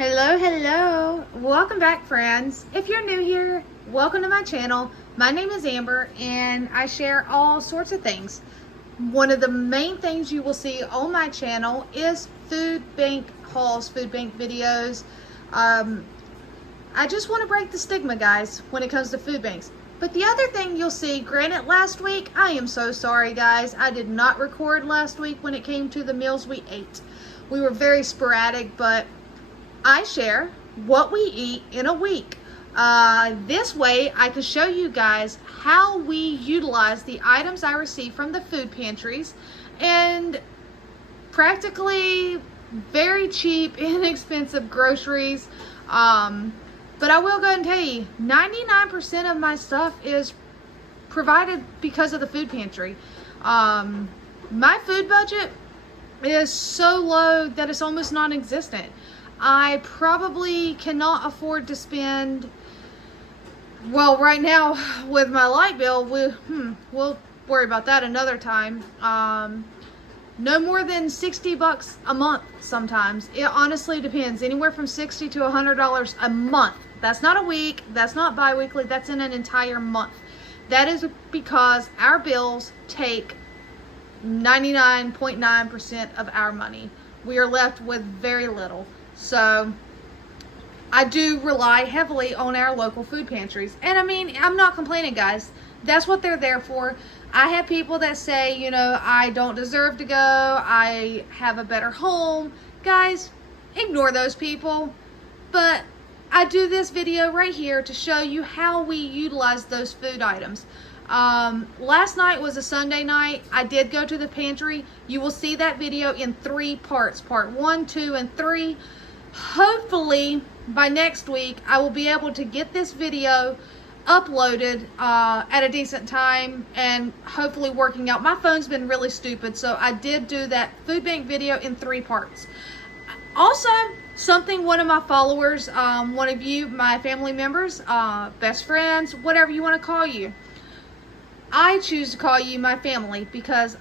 Hello. Welcome back, friends. If you're new here, welcome to my channel. My name is Amber and I share all sorts of things. One of the main things you will see on my channel is food bank hauls, food bank videos. I just want to break the stigma, guys, when it comes to food banks. But the other thing you'll see, granted last week, I am so sorry, guys. I did not record last week when it came to the meals we ate. We were very sporadic, but I share what we eat in a week. This way I can show you guys how we utilize the items I receive from the food pantries, and practically very cheap, inexpensive groceries. But I will go ahead and tell you, 99% of my stuff is provided because of the food pantry. My food budget is so low that it's almost non-existent. I probably cannot afford to spend, well, right now with my light bill, we'll worry about that another time. No more than $60 a month sometimes. It honestly depends. Anywhere from $60 to $100 a month. That's not a week. That's not bi-weekly. That's in an entire month. That is because our bills take 99.9% of our money. We are left with very little. So I do rely heavily on our local food pantries. And I mean, I'm not complaining, guys. That's what they're there for. I have people that say, you know, I don't deserve to go. I have a better home. Guys, ignore those people. But I do this video right here to show you how we utilize those food items. Last night was a Sunday night. I did go to the pantry. You will see that video in 3 parts. Part 1, 2, and 3. Hopefully by next week I will be able to get this video uploaded at a decent time and hopefully working out. My phone's been really stupid, so I did do that food bank video in 3 parts. Also, something one of my followers, one of you, my family members, best friends, whatever you want to call you, I choose to call you my family because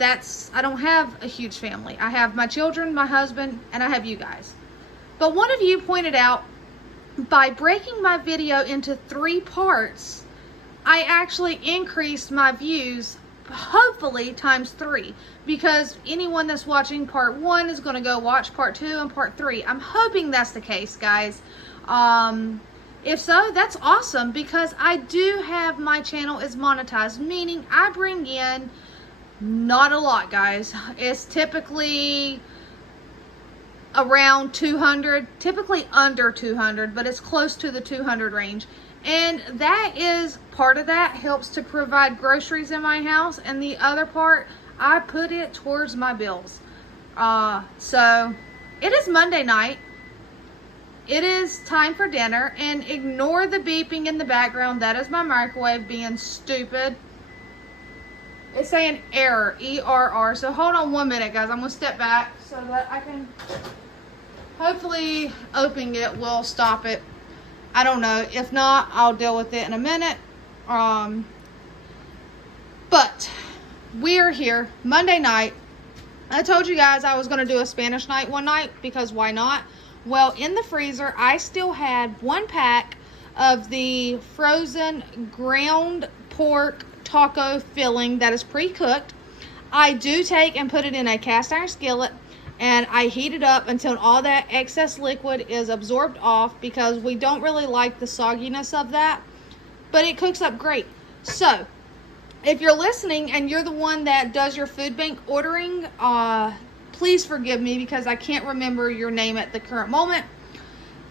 I don't have a huge family. I have my children, my husband, and I have you guys. But one of you pointed out, by breaking my video into 3 parts, I actually increased my views, hopefully times 3, because anyone that's watching part 1 is going to go watch part 2 and part 3. I'm hoping that's the case, guys. If so, that's awesome, because I do have, my channel is monetized, meaning I bring in not a lot, guys. It's typically around 200, typically under 200, but it's close to the 200 range. And that is, part of that helps to provide groceries in my house, and the other part, I put it towards my bills. So it is Monday night. It is time for dinner, and ignore the beeping in the background. That is my microwave being stupid. It's saying error, E-R-R. So hold on 1 minute, guys. I'm going to step back so that I can, hopefully opening it will stop it. I don't know. If not, I'll deal with it in a minute. But we are here Monday night. I told you guys I was going to do a Spanish night one night, because why not? Well, in the freezer, I still had 1 pack of the frozen ground pork taco filling that is pre-cooked. I do take and put it in a cast iron skillet, and I heat it up until all that excess liquid is absorbed off, because we don't really like the sogginess of that, but it cooks up great. So if you're listening and you're the one that does your food bank ordering, please forgive me because I can't remember your name at the current moment,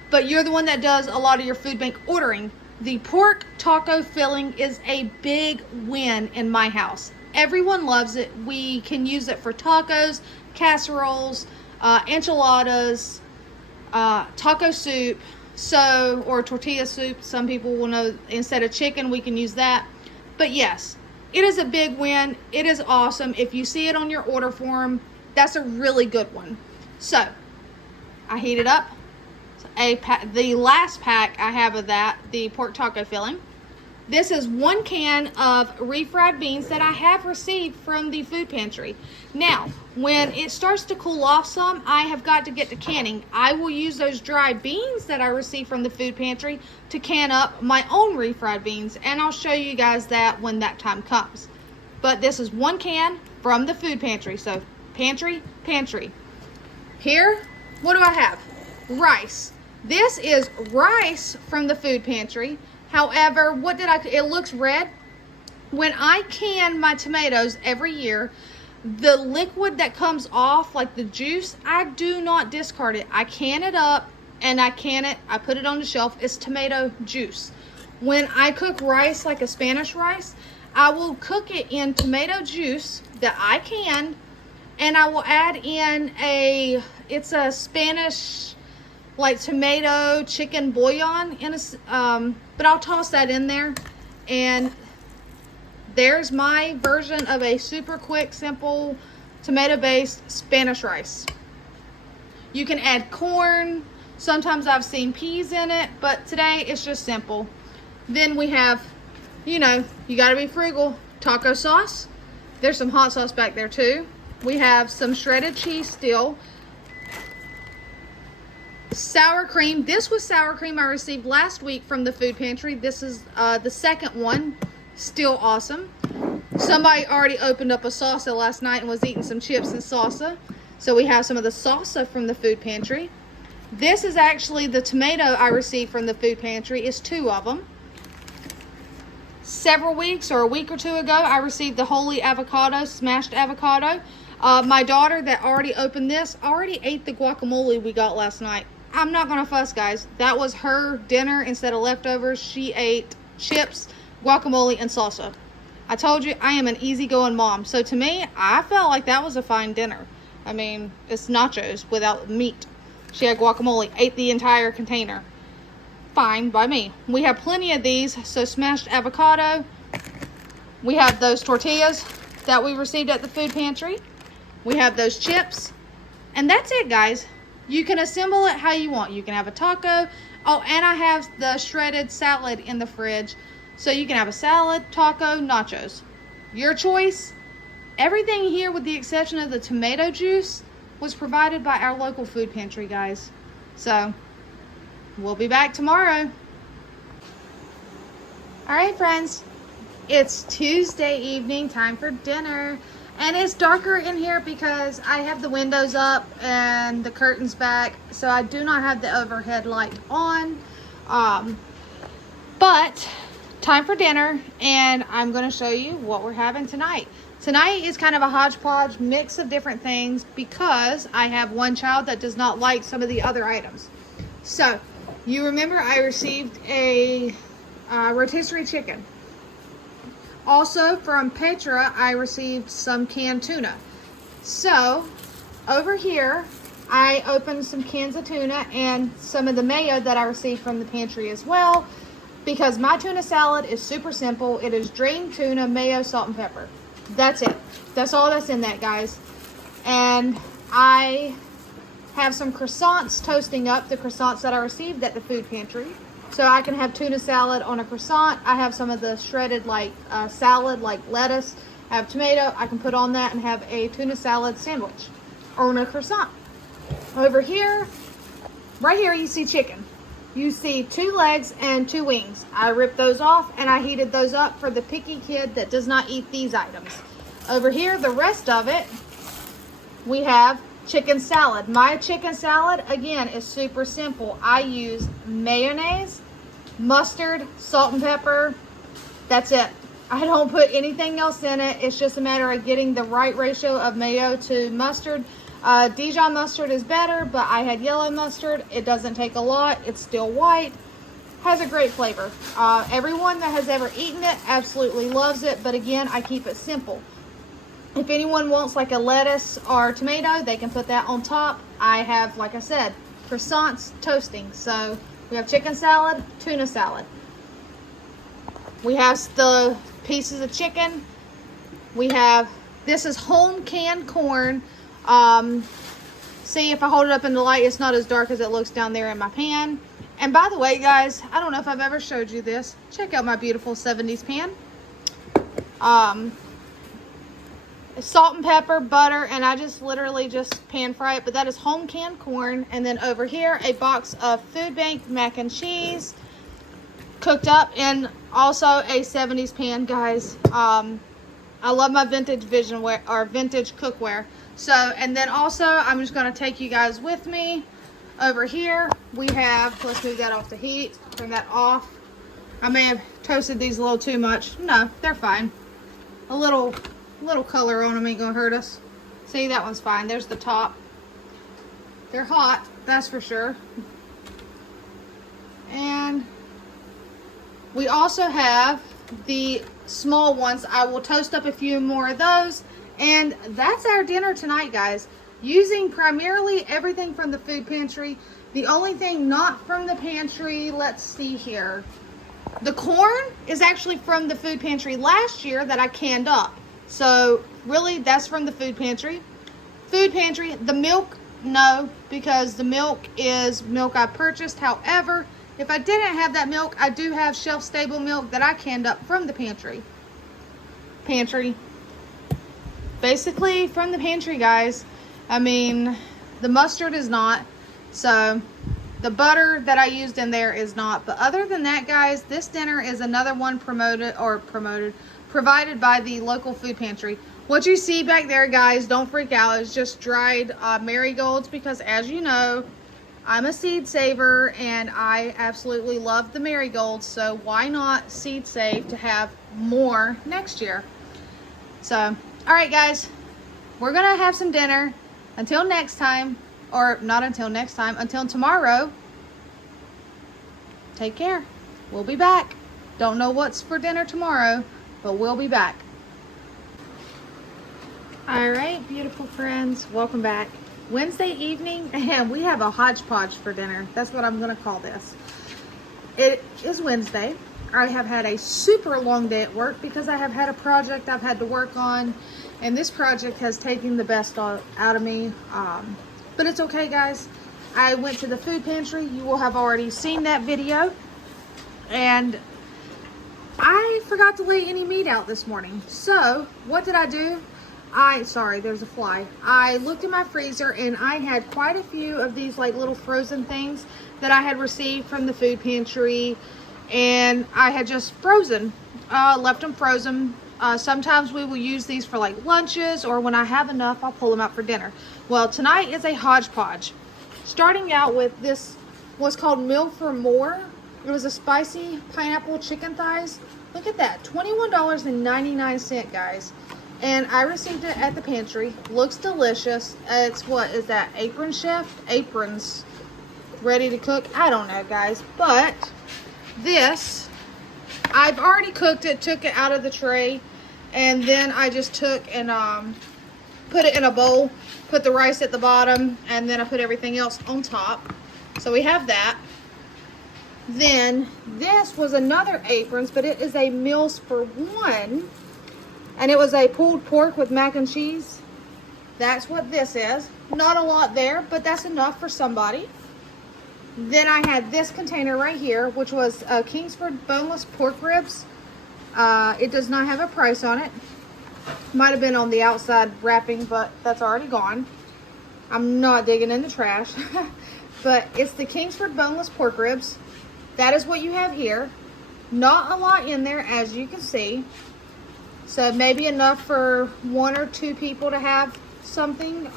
but you're the one that does a lot of your food bank ordering. The pork taco filling is a big win in my house. Everyone loves it. We can use it for tacos, casseroles, enchiladas, taco soup, or tortilla soup. Some people will know, instead of chicken, we can use that. But yes, it is a big win. It is awesome. If you see it on your order form, that's a really good one. So I heat it up. The last pack I have of that, the pork taco filling. This is 1 can of refried beans that I have received from the food pantry. Now, when it starts to cool off some, I have got to get to canning. I will use those dry beans that I received from the food pantry to can up my own refried beans, and I'll show you guys that when that time comes. But this is 1 can from the food pantry. So pantry. Here, what do I have? Rice. This is rice from the food pantry. However, it looks red. When I can my tomatoes every year, the liquid that comes off, like the juice, I do not discard it. I can it up and I put it on the shelf. It's tomato juice. When I cook rice, like a Spanish rice, I will cook it in tomato juice that I can, and I will add in it's a Spanish like tomato chicken bouillon but I'll toss that in there, and there's my version of a super quick, simple, tomato-based Spanish rice. You can add corn. Sometimes I've seen peas in it, but today it's just simple. Then we have, you gotta be frugal, taco sauce. There's some hot sauce back there too. We have some shredded cheese still. Sour cream. This was sour cream I received last week from the food pantry. This is the second one. Still awesome. Somebody already opened up a salsa last night and was eating some chips and salsa. So we have some of the salsa from the food pantry. This is actually the tomato I received from the food pantry. It's 2 of them. Several weeks or a week or 2 ago, I received the holy avocado, smashed avocado. My daughter that already opened this already ate the guacamole we got last night. I'm not gonna fuss, guys. That was her dinner instead of leftovers. She ate chips, guacamole, and salsa. I told you I am an easygoing mom. So to me, I felt like that was a fine dinner. I mean, it's nachos without meat. She had guacamole, ate the entire container. Fine by me. We have plenty of these. So smashed avocado. We have those tortillas that we received at the food pantry. We have those chips. And that's it, guys. You can assemble it how you want. You can have a taco. Oh, and I have the shredded salad in the fridge. So you can have a salad, taco, nachos. Your choice. Everything here, with the exception of the tomato juice, was provided by our local food pantry, guys. So we'll be back tomorrow. All right, friends. It's Tuesday evening, time for dinner. And it's darker in here because I have the windows up and the curtains back, so I do not have the overhead light on. But time for dinner, and I'm going to show you what we're having tonight. Tonight is kind of a hodgepodge mix of different things because I have one child that does not like some of the other items. So, you remember I received a rotisserie chicken. Also, from Petra, I received some canned tuna. So, over here, I opened some cans of tuna and some of the mayo that I received from the pantry as well, because my tuna salad is super simple. It is drained tuna, mayo, salt, and pepper. That's it. That's all that's in that, guys. And I have some croissants toasting up, the croissants that I received at the food pantry. So I can have tuna salad on a croissant. I have some of the shredded salad, like lettuce. I have tomato. I can put on that and have a tuna salad sandwich on a croissant. Over here, right here, you see chicken. You see 2 legs and 2 wings. I ripped those off and I heated those up for the picky kid that does not eat these items. Over here, the rest of it, we have chicken salad. My chicken salad, again, is super simple. I use mayonnaise, mustard, salt and pepper. That's it. I don't put anything else in it. It's just a matter of getting the right ratio of mayo to mustard. Dijon mustard is better, but I had yellow mustard. It doesn't take a lot. It's still white. Has a great flavor. Everyone that has ever eaten it absolutely loves it, but again, I keep it simple. If anyone wants like a lettuce or tomato, they can put that on top. I have, like I said, croissants toasting. So we have chicken salad, tuna salad. We have the pieces of chicken. We have, this is home canned corn. See, if I hold it up in the light, it's not as dark as it looks down there in my pan. And by the way, guys, I don't know if I've ever showed you this. Check out my beautiful 70s pan. Salt and pepper, butter, and I just literally just pan fry it. But that is home canned corn. And then over here, a box of Food Bank mac and cheese, cooked up in also a 70s pan, guys. I love my vintage vintage cookware. So, and then also, I'm just going to take you guys with me. Over here, we have, let's move that off the heat, turn that off. I may have toasted these a little too much. No, they're fine. A little color on them ain't gonna hurt us. See, that one's fine. There's the top. They're hot, that's for sure. And we also have the small ones. I will toast up a few more of those. And that's our dinner tonight, guys. Using primarily everything from the food pantry. The only thing not from the pantry, let's see here. The corn is actually from the food pantry last year that I canned up. So really, that's from the food pantry. Food pantry. The milk, no, because the milk is milk I purchased. However, if I didn't have that milk, I do have shelf-stable milk that I canned up from the pantry. Basically from the pantry, guys. I mean, the mustard is not. So the butter that I used in there is not. But other than that, guys, this dinner is another one provided by the local food pantry. What you see back there, guys, don't freak out, is just dried marigolds, because as you know, I'm a seed saver and I absolutely love the marigolds. So why not seed save to have more next year? So, all right, guys, we're gonna have some dinner. Until next time, or not until next time, until tomorrow, take care. We'll be back. Don't know what's for dinner tomorrow, but we'll be back. All right, beautiful friends, welcome back. Wednesday evening, and we have a hodgepodge for dinner. That's what I'm going to call this. It is Wednesday. I have had a super long day at work because I have had a project I've had to work on, and this project has taken the best out of me. But it's okay, guys. I went to the food pantry. You will have already seen that video. And I forgot to lay any meat out this morning. So what did I do? Sorry, there's a fly. I looked in my freezer and I had quite a few of these like little frozen things that I had received from the food pantry, and I had just left them frozen. Sometimes we will use these for like lunches, or when I have enough, I'll pull them out for dinner. Well, tonight is a hodgepodge. Starting out with this, what's called Meal for More. It was a spicy pineapple chicken thighs. Look at that, $21.99, guys. And I received it at the pantry. Looks delicious. It's, what is that, Apron Chef? Aprons ready to cook. I don't know, guys. But this, I've already cooked it, took it out of the tray, and then I just took and put it in a bowl, put the rice at the bottom, and then I put everything else on top. So we have that. Then this was another Aprons, but it is a Meals for One, and it was a pulled pork with mac and cheese. That's what this is. Not a lot there, but that's enough for somebody. Then I had this container right here, which was Kingsford boneless pork ribs. It does not have a price on it. Might have been on the outside wrapping, but that's already gone. I'm not digging in the trash. But it's the Kingsford boneless pork ribs. That is what you have here. Not a lot in there, as you can see. So maybe enough for 1 or 2 people to have something.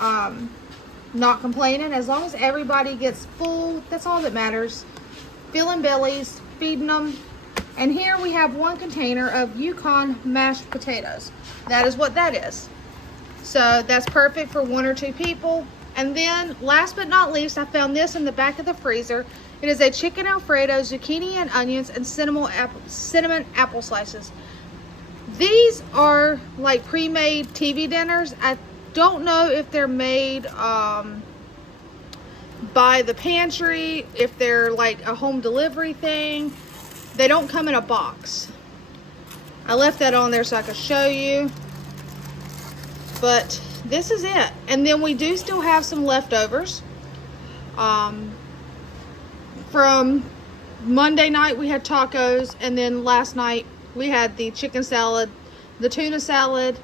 Not complaining. As long as everybody gets full, that's all that matters. Filling bellies, feeding them. And here we have 1 container of Yukon mashed potatoes. That is what that is. So that's perfect for 1 or 2 people. And then last but not least, I found this in the back of the freezer. It is a chicken Alfredo, zucchini and onions, and cinnamon apple slices. These are like pre-made TV dinners. I don't know if they're made by the pantry, if they're like a home delivery thing. They don't come in a box. I left that on there so I could show you. But this is it. And then we do still have some leftovers from Monday night we had tacos, and then last night we had the chicken salad, the tuna salad,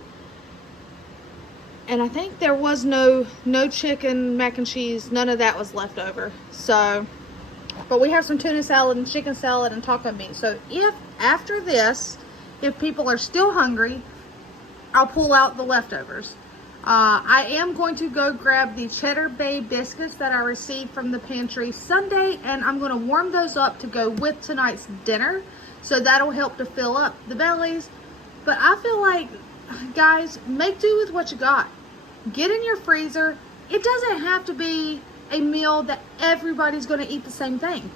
and I think there was no chicken mac and cheese. None of that was left over. So, but we have some tuna salad and chicken salad and taco meat. So if after this, if people are still hungry, I'll pull out the leftovers. I am going to go grab the Cheddar Bay biscuits that I received from the pantry Sunday, and I'm going to warm those up to go with tonight's dinner. So that'll help to fill up the bellies. But I feel like, guys, make do with what you got. Get in your freezer. It doesn't have to be a meal that everybody's going to eat the same thing.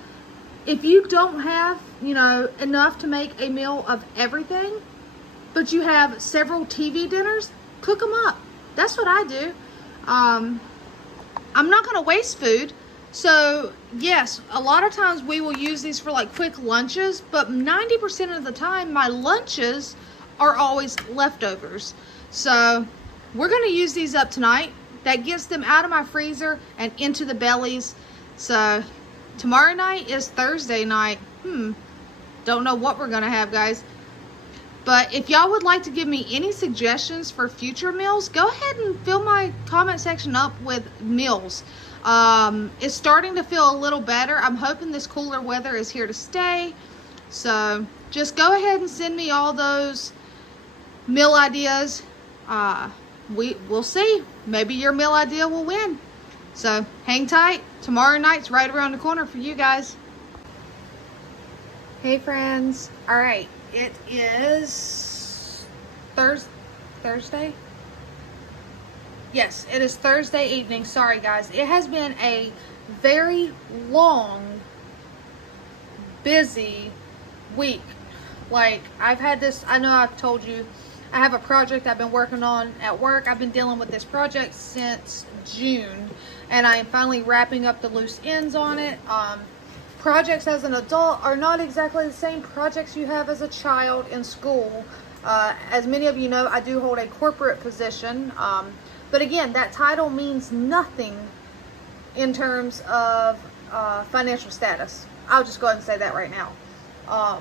If you don't have, enough to make a meal of everything, but you have several TV dinners, cook them up. That's what I do. I'm not going to waste food. So, yes, a lot of times we will use these for like quick lunches, but 90% of the time my lunches are always leftovers. So, we're going to use these up tonight. That gets them out of my freezer and into the bellies. So, tomorrow night is Thursday night. Don't know what we're going to have, guys. But if y'all would like to give me any suggestions for future meals, go ahead and fill my comment section up with meals. It's starting to feel a little better. I'm hoping this cooler weather is here to stay. So just go ahead and send me all those meal ideas. We'll see. Maybe your meal idea will win. So hang tight. Tomorrow night's right around the corner for you guys. Hey friends. All right. It is Thursday? Yes, it is Thursday evening. Sorry, guys. It has been a very long, busy week. Like, I've had this, I know I've told you, I have a project I've been working on at work. I've been dealing with this project since June, and I am finally wrapping up the loose ends on it. Projects as an adult are not exactly the same projects you have as a child in school. As many of you know, I do hold a corporate position, but again, that title means nothing in terms of financial status. I'll just go ahead and say that right now.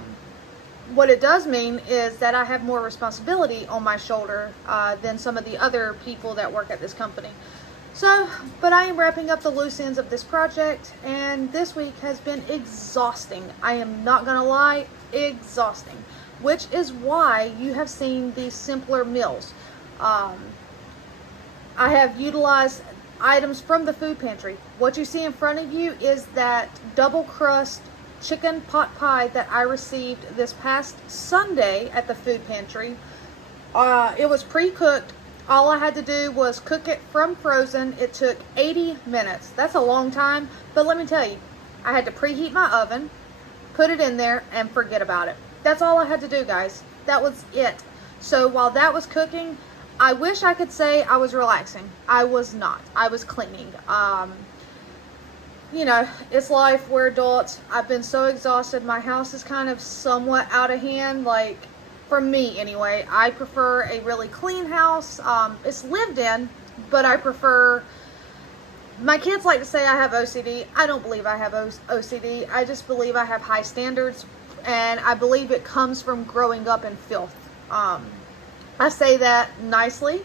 What it does mean is that I have more responsibility on my shoulder than some of the other people that work at this company. So, but I am wrapping up the loose ends of this project, and this week has been exhausting. I am not gonna lie, exhausting, which is why you have seen these simpler meals. I have utilized items from the food pantry. What you see in front of you is that double crust chicken pot pie that I received this past Sunday at the food pantry. It was pre-cooked. All I had to do was cook it from frozen. It took 80 minutes. That's a long time, but let me tell you, I had to preheat my oven, put it in there, and forget about it. That's all I had to do, guys. That was it. So while that was cooking, I wish I could say I was relaxing. I was not. I was cleaning. It's life. We're adults. I've been so exhausted. My house is kind of somewhat out of hand, like, for me anyway. I prefer a really clean house. It's lived in, but I prefer, my kids like to say I have OCD. I don't believe I have OCD. I just believe I have high standards, and I believe it comes from growing up in filth. I say that nicely.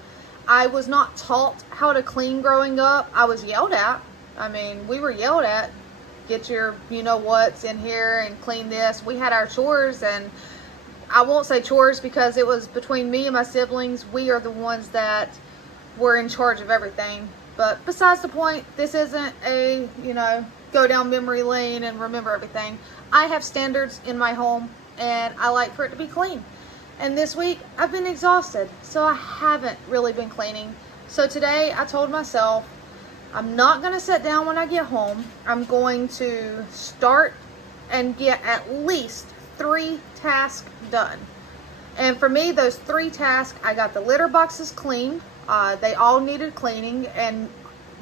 I was not taught how to clean growing up. I was yelled at. I mean, we were yelled at. Get your you-know-whats in here and clean this. We had our chores, and I won't say chores because it was between me and my siblings. We are the ones that were in charge of everything. But besides the point, this isn't a, go down memory lane and remember everything. I have standards in my home, and I like for it to be clean. And this week, I've been exhausted, so I haven't really been cleaning. So today, I told myself, I'm not going to sit down when I get home. I'm going to start and get at least 3 tasks done. And for me, those 3 tasks, I got the litter boxes cleaned. They all needed cleaning. And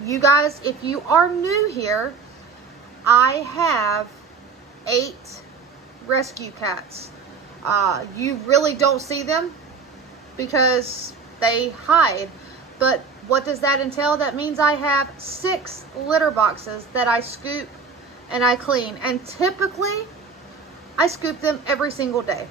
you guys, if you are new here, I have 8 rescue cats. You really don't see them because they hide. But what does that entail? That means I have 6 litter boxes that I scoop and I clean. And typically, I scoop them every single day.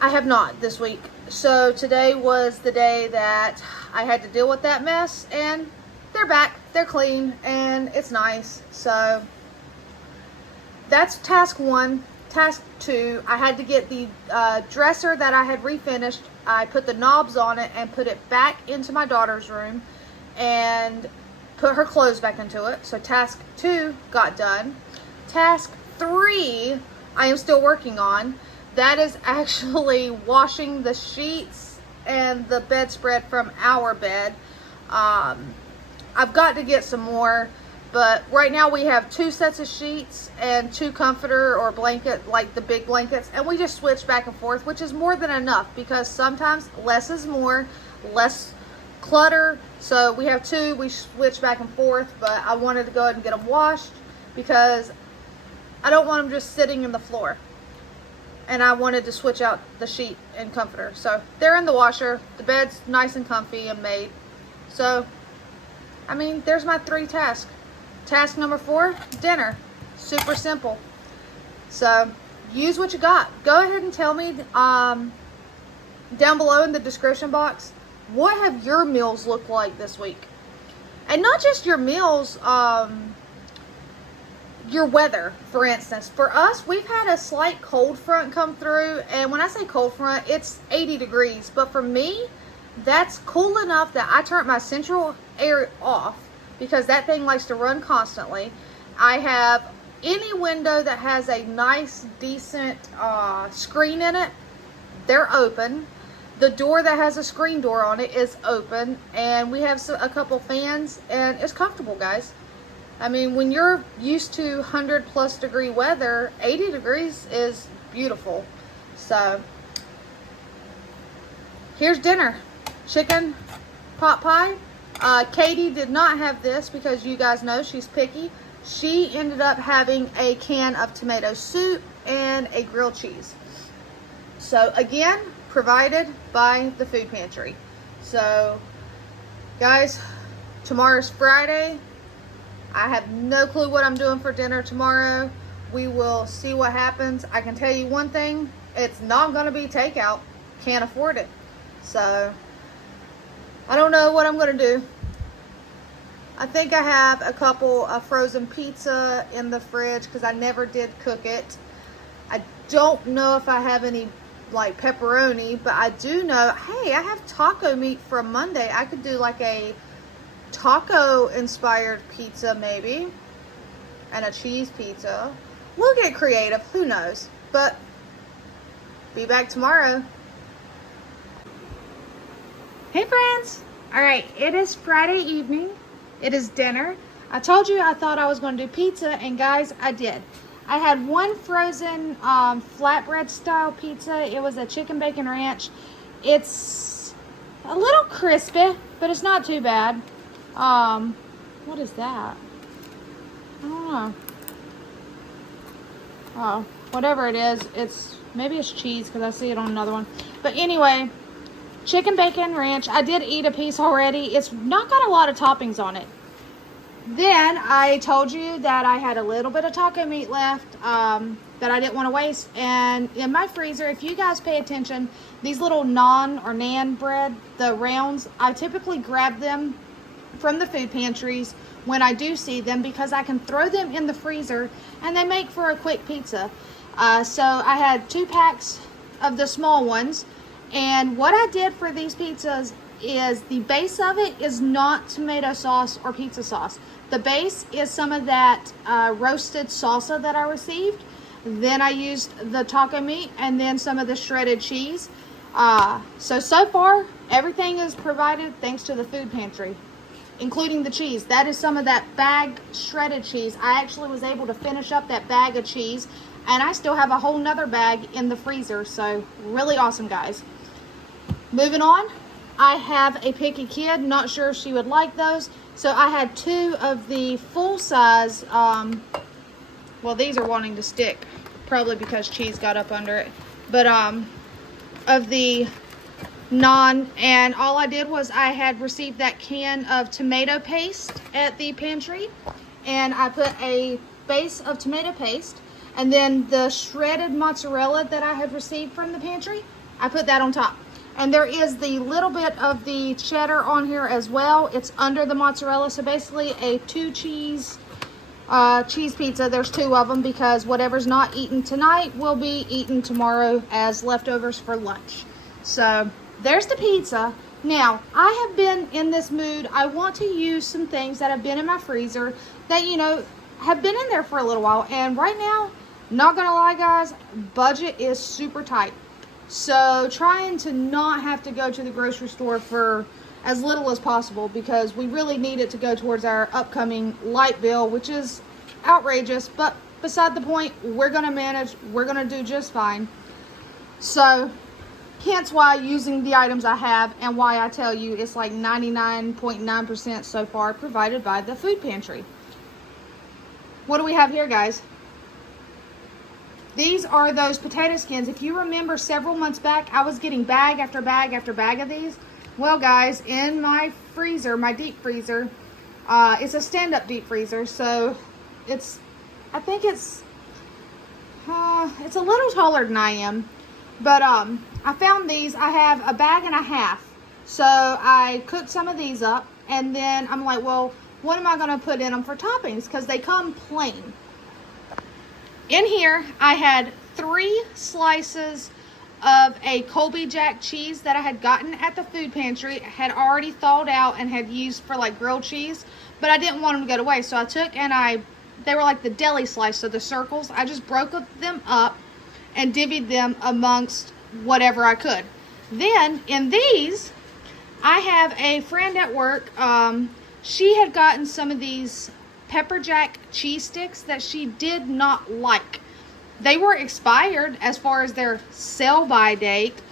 I have not this week. So today was the day that I had to deal with that mess, and they're back, they're clean, and it's nice. So that's task 1. Task 2, I had to get the dresser that I had refinished. I put the knobs on it and put it back into my daughter's room and put her clothes back into it. So task 2 got done. Task 3, I am still working on. That is actually washing the sheets and the bedspread from our bed. I've got to get some more, but right now we have 2 sets of sheets and 2 comforter or blanket, like the big blankets, and we just switch back and forth, which is more than enough because sometimes less is more, less clutter. So we have 2, we switch back and forth, but I wanted to go ahead and get them washed because I don't want them just sitting in the floor. And I wanted to switch out the sheet and comforter. So they're in the washer. The bed's nice and comfy and made. So, I mean, there's my 3 tasks. Task number 4, dinner. Super simple. So, use what you got. Go ahead and tell me down below in the description box, what have your meals looked like this week? And not just your meals, your weather, for instance. For us, we've had a slight cold front come through, and when I say cold front, it's 80 degrees. But for me, that's cool enough that I turned my central air off because that thing likes to run constantly. I have any window that has a nice, decent screen in it, they're open. The door that has a screen door on it is open, and we have a couple fans, and it's comfortable, guys. I mean, when you're used to 100+ degree weather, 80 degrees is beautiful. So, here's dinner. Chicken pot pie. Katie did not have this because you guys know she's picky. She ended up having a can of tomato soup and a grilled cheese. So, again, provided by the food pantry. So, guys, tomorrow's Friday. I have no clue what I'm doing for dinner tomorrow. We will see what happens. I can tell you one thing, it's not going to be takeout. Can't afford it. So, I don't know what I'm going to do. I think I have a couple of frozen pizza in the fridge because I never did cook it. I don't know if I have any like pepperoni, but I do know, hey, I have taco meat from Monday. I could do like a taco inspired pizza maybe, and a cheese pizza. We'll get creative, who knows, but be back tomorrow. Hey friends, all right, it is Friday evening. It is dinner. I told you I thought I was going to do pizza, and guys, I did. I had one frozen flatbread style pizza. It was a chicken bacon ranch. It's a little crispy, but it's not too bad. What is that? I don't know. Oh, whatever it is, maybe it's cheese because I see it on another one. But anyway, chicken bacon ranch. I did eat a piece already. It's not got a lot of toppings on it. Then I told you that I had a little bit of taco meat left that I didn't want to waste. And in my freezer, if you guys pay attention, these little naan or naan bread, the rounds, I typically grab them from the food pantries when I do see them because I can throw them in the freezer and they make for a quick pizza. So I had 2 packs of the small ones, and what I did for these pizzas is the base of it is not tomato sauce or pizza sauce. The base is some of that roasted salsa that I received. Then I used the taco meat and then some of the shredded cheese. So far everything is provided thanks to the food pantry, including the cheese. That is some of that bagged shredded cheese. I actually was able to finish up that bag of cheese, and I still have a whole nother bag in the freezer. So really awesome, guys. Moving on, I have a picky kid. Not sure if she would like those. So I had 2 of the full size, well, these are wanting to stick, probably because cheese got up under it. But of the naan, and all I did was I had received that can of tomato paste at the pantry, and I put a base of tomato paste. And then the shredded mozzarella that I had received from the pantry, I put that on top. And there is the little bit of the cheddar on here as well. It's under the mozzarella. So basically a 2 cheese pizza. There's 2 of them because whatever's not eaten tonight will be eaten tomorrow as leftovers for lunch. So there's the pizza. Now, I have been in this mood. I want to use some things that have been in my freezer that, you know, have been in there for a little while. And right now, not gonna lie guys, budget is super tight. So trying to not have to go to the grocery store for as little as possible because we really need it to go towards our upcoming light bill, which is outrageous, but beside the point, we're gonna manage, we're gonna do just fine. So hence why using the items I have and why I tell you it's like 99.9% so far provided by the food pantry. What do we have here, guys? These are those potato skins. If you remember several months back, I was getting bag after bag after bag of these. Well, guys, in my freezer, my deep freezer, it's a stand-up deep freezer, so I think it's a little taller than I am. But I found these. I have a bag and a half. So I cooked some of these up, and then I'm like, well, what am I going to put in them for toppings? Because they come plain. In here, I had 3 slices of a Colby Jack cheese that I had gotten at the food pantry, had already thawed out and had used for like grilled cheese, but I didn't want them to go to waste. So I took and they were like the deli slice, so the circles. I just broke them up and divvied them amongst whatever I could. Then in these, I have a friend at work. She had gotten some of these pepper jack cheese sticks that she did not like. They were expired as far as their sell-by date,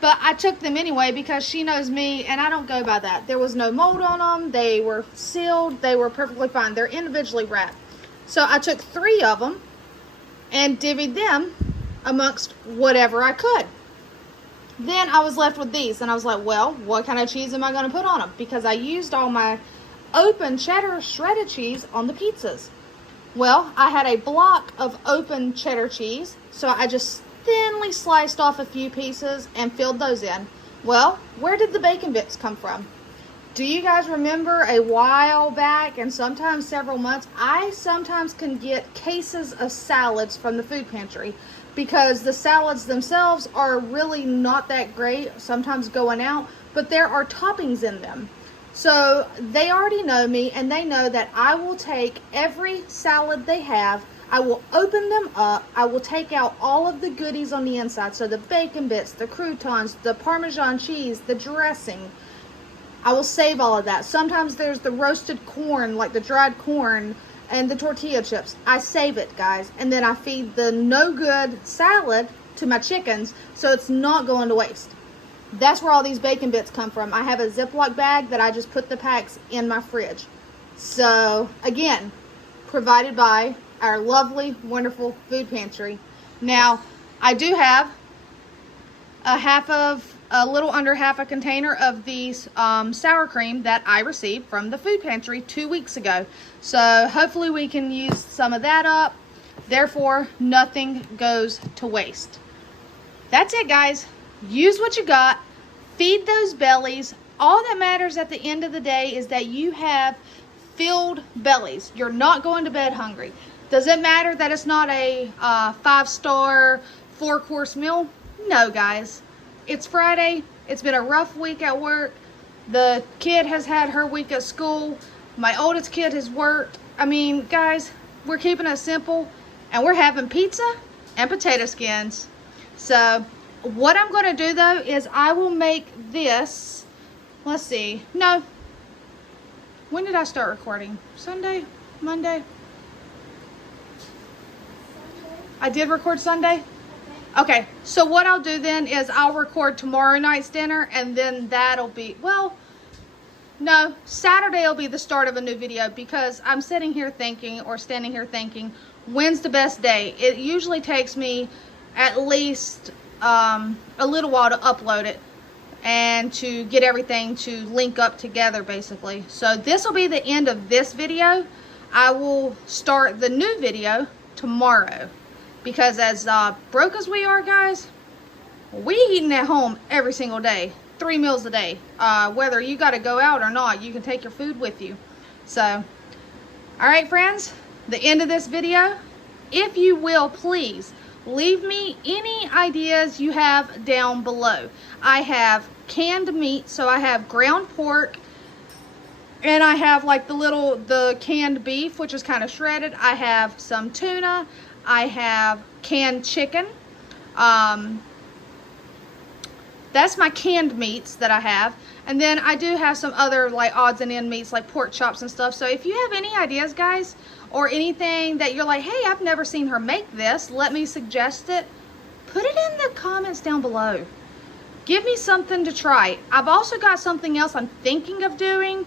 but I took them anyway because she knows me and I don't go by that. There was no mold on them. They were sealed. They were perfectly fine. They're individually wrapped. So I took 3 of them and divvied them amongst whatever I could. Then I was left with these and I was like, well, what kind of cheese am I going to put on them? Because I used all my open cheddar shredded cheese on the pizzas. Well, I had a block of open cheddar cheese, so I just thinly sliced off a few pieces and filled those in. Well, where did the bacon bits come from? Do you guys remember a while back, and sometimes several months, I sometimes can get cases of salads from the food pantry because the salads themselves are really not that great, sometimes going out, but there are toppings in them. So they already know me and they know that I will take every salad they have, I will open them up, I will take out all of the goodies on the inside. So the bacon bits, the croutons, the Parmesan cheese, the dressing. I will save all of that. Sometimes there's the roasted corn, like the dried corn and the tortilla chips. I save it, guys. And then I feed the no good salad to my chickens so it's not going to waste. That's where all these bacon bits come from. I have a Ziploc bag that I just put the packs in my fridge. So, again, provided by our lovely, wonderful food pantry. Now, I do have a little under half a container of these sour cream that I received from the food pantry 2 weeks ago. So, hopefully we can use some of that up. Therefore, nothing goes to waste. That's it, guys. Use what you got. Feed those bellies. All that matters at the end of the day is that you have filled bellies. You're not going to bed hungry. Does it matter that it's not a 5-star 4-course meal? No, guys. It's Friday. It's been a rough week at work. The kid has had her week at school. My oldest kid has worked. I mean, guys, we're keeping it simple. And we're having pizza and potato skins. So what I'm going to do, though, is I will make this, let's see, no, when did I start recording? Sunday? Monday? I did record Sunday? Okay, so what I'll do then is I'll record tomorrow night's dinner, and then that'll be, well, no, Saturday will be the start of a new video because I'm sitting here thinking, or standing here thinking, when's the best day? It usually takes me at least a little while to upload it and to get everything to link up together, basically. So this will be the end of this video. I will start the new video tomorrow. Because as broke as we are, guys, we eating at home every single day, 3 meals a day. Whether you got to go out or not, you can take your food with you. So, all right, friends, the end of this video. If you will, please leave me any ideas you have down below. I have canned meat, so I have ground pork, and I have like the canned beef, which is kind of shredded. I have some tuna. I have canned chicken. That's my canned meats that I have. And then I do have some other like odds and end meats like pork chops and stuff. So if you have any ideas, guys, or anything that you're like, hey, I've never seen her make this, let me suggest it. Put it in the comments down below. Give me something to try. I've also got something else I'm thinking of doing,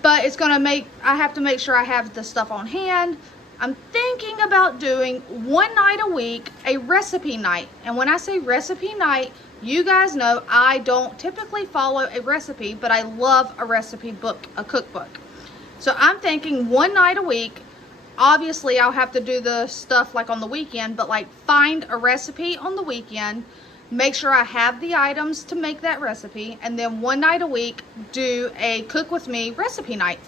but it's gonna I have to make sure I have the stuff on hand. I'm thinking about doing one night a week, a recipe night. And when I say recipe night, you guys know I don't typically follow a recipe, but I love a recipe book, a cookbook. So I'm thinking one night a week. Obviously, I'll have to do the stuff like on the weekend, but like find a recipe on the weekend, make sure I have the items to make that recipe, and then one night a week do a cook with me recipe night.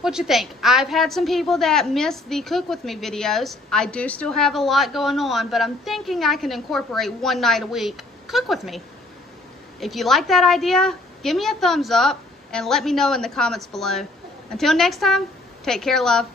What you think? I've had some people that miss the cook with me videos. I do still have a lot going on, but I'm thinking I can incorporate one night a week cook with me. If you like that idea, give me a thumbs up and let me know in the comments below. Until next time, take care, love.